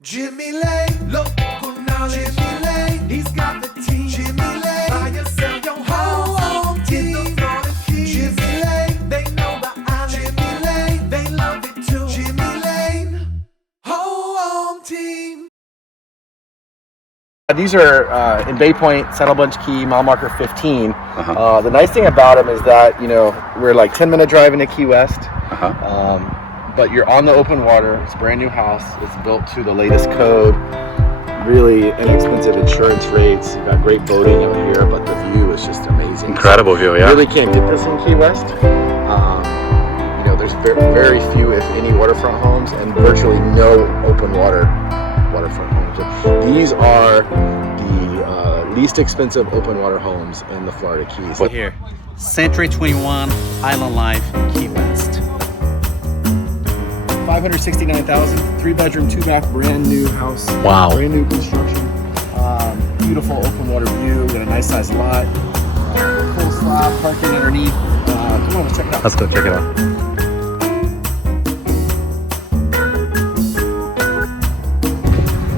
Jimmy Lane, local knowledge. Jimmy Lane, he's got the team. Jimmy Lane, buy or sell your home. Get the Florida keys. Jimmy Lane, they know the island. Jimmy Lane, they love it too. Jimmy Lane, home team. These are in Bay Point, Saddle Bunch Key, mile marker 15. The nice thing about them is that, you know, we're like 10-minute drive into Key West. But you're on the open water. It's a brand new house. It's built to the latest code. Really inexpensive insurance rates. You've got great boating out here, but the view is just amazing. Incredible view, yeah. You really can't get this in Key West. You know, there's very few, if any, waterfront homes, and virtually no open waterfront homes. These are the least expensive open water homes in the Florida Keys. Here, Century 21 Island Life, Key West. 569,000, 3-bedroom, 2-bath, brand new house. Wow. Brand new construction. Beautiful open water view. Got a nice sized lot. Full slab, parking underneath. Come on, let's check it out. Let's go check it out.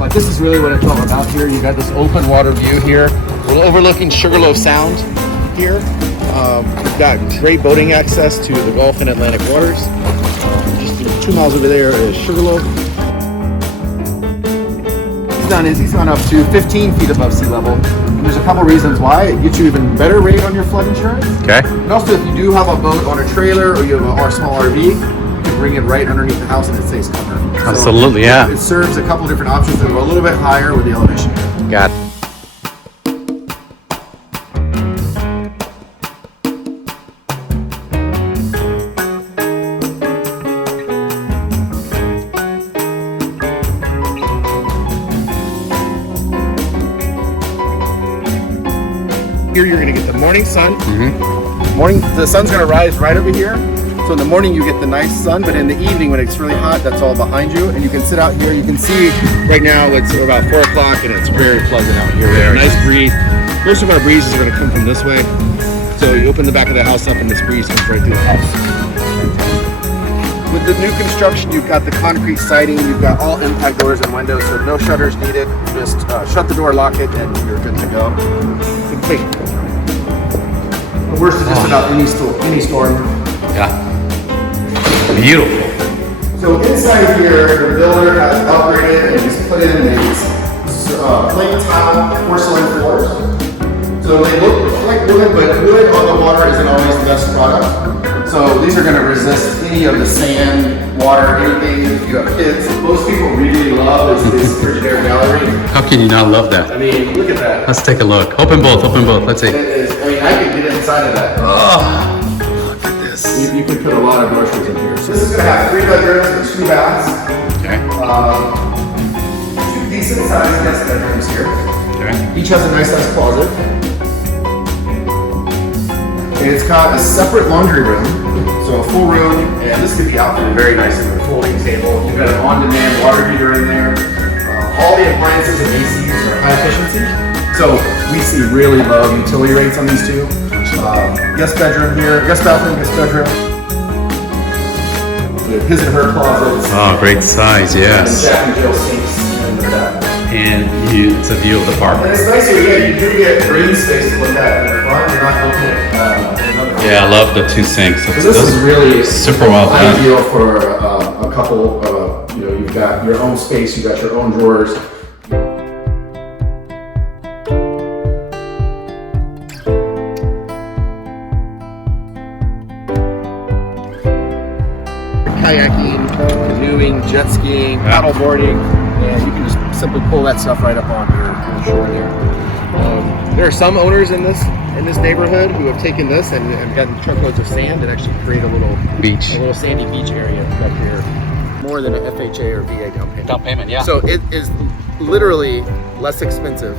But this is really what it's all about here. You got this open water view here. We're overlooking Sugarloaf Sound here. We've got great boating access to the Gulf and Atlantic waters. Just 2 miles over there is Sugarloaf. He's gone up to 15 feet above sea level. And there's a couple reasons why. It gets you even better rate on your flood insurance. Okay. And also, if you do have a boat on a trailer or you have a small RV, you can bring it right underneath the house and it stays covered. Absolutely, So yeah. It serves a couple different options that go a little bit higher with the elevation. Got it. Here you're going to get the morning sun. The sun's going to rise right over here. So in the morning you get the nice sun, but in the evening when it's really hot, that's all behind you. And you can sit out here. You can see right now it's about 4 o'clock and it's very pleasant out here. Very Nice breeze. Most of our breezes are going to come from this way. So you open the back of the house up and this breeze comes right through the house. With the new construction, you've got the concrete siding, you've got all impact doors and windows, so no shutters needed. Just shut the door, lock it, and you're good to go. The worst is just about any storm. Yeah. Beautiful. So inside here, the builder has upgraded and just put in these plate tile porcelain floors. So they look like wood, but wood on the water isn't always the best product. So these are going to resist any of the sand, water, anything. If you have kids, most people really love this Frigidaire gallery. How can you not love that? I mean, look at that. Let's take a look. Open both, let's see. It is, I mean, I could get inside of that. Oh, look at this. You could put a lot of groceries in here. So this is going to have 3 bedrooms and 2 baths. Okay. 2 decent sized guest bedrooms here. Okay. Each has a nice sized closet. And it's got a separate laundry room, so a full room, and this could be outfitted very nicely with a folding table. You've got an on-demand water heater in there. All the appliances and ACs are high efficiency. So we see really low utility rates on these two. Guest bedroom here, guest bathroom, guest bedroom. With his and her closets. Oh, great size, And yes. Jack and Jill sinks in the back. And it's a view of the park. And it's nice here, yeah, you do get green space to look at in the front. You're not looking at Yeah, I love the 2 sinks. this is really super well done. ideal for a couple. You know, you've got your own space, you've got your own drawers. Kayaking, canoeing, jet skiing, paddleboarding, and you can just simply pull that stuff right up on your shore here. There are some owners in this neighborhood who have taken this and gotten truckloads of sand and actually create a little sandy beach area back here. More than an FHA or VA down payment. Down payment, yeah. So it is literally less expensive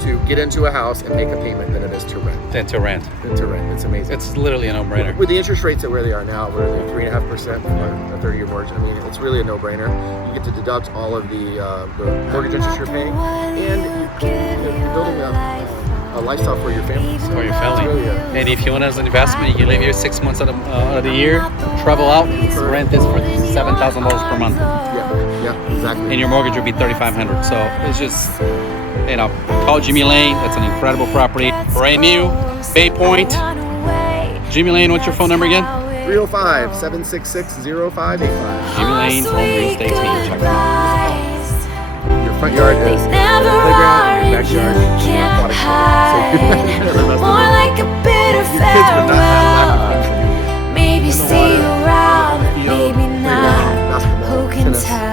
to get into a house and make a payment than it is to rent. Then to rent. It's amazing. It's literally a no-brainer. With the interest rates at where they are now, where they're 3.5% for a 30-year mortgage, I mean, it's really a no-brainer. You get to deduct all of the mortgage interest you're paying, and you're building a lifestyle for your family. So For your family. It's really And if you want as an investment, you can live here 6 months out of the year, travel out, and rent this for $7,000 per month. yeah. Yeah, exactly. and your mortgage would be $3,500. So it's just, you know, call Jimmy Lane. That's an incredible property, brand new, Bay Point. Jimmy Lane, what's your phone number again? 305-766-0585. Jimmy Lane Home Real Estate Team. Check them out. Your front yard is playground, your backyard is aquatic pool. More like a bitter Your kids would not have lack of fun for you. Maybe In the see water, you around, on the field, maybe playground, not. basketball, Who can tennis. tell?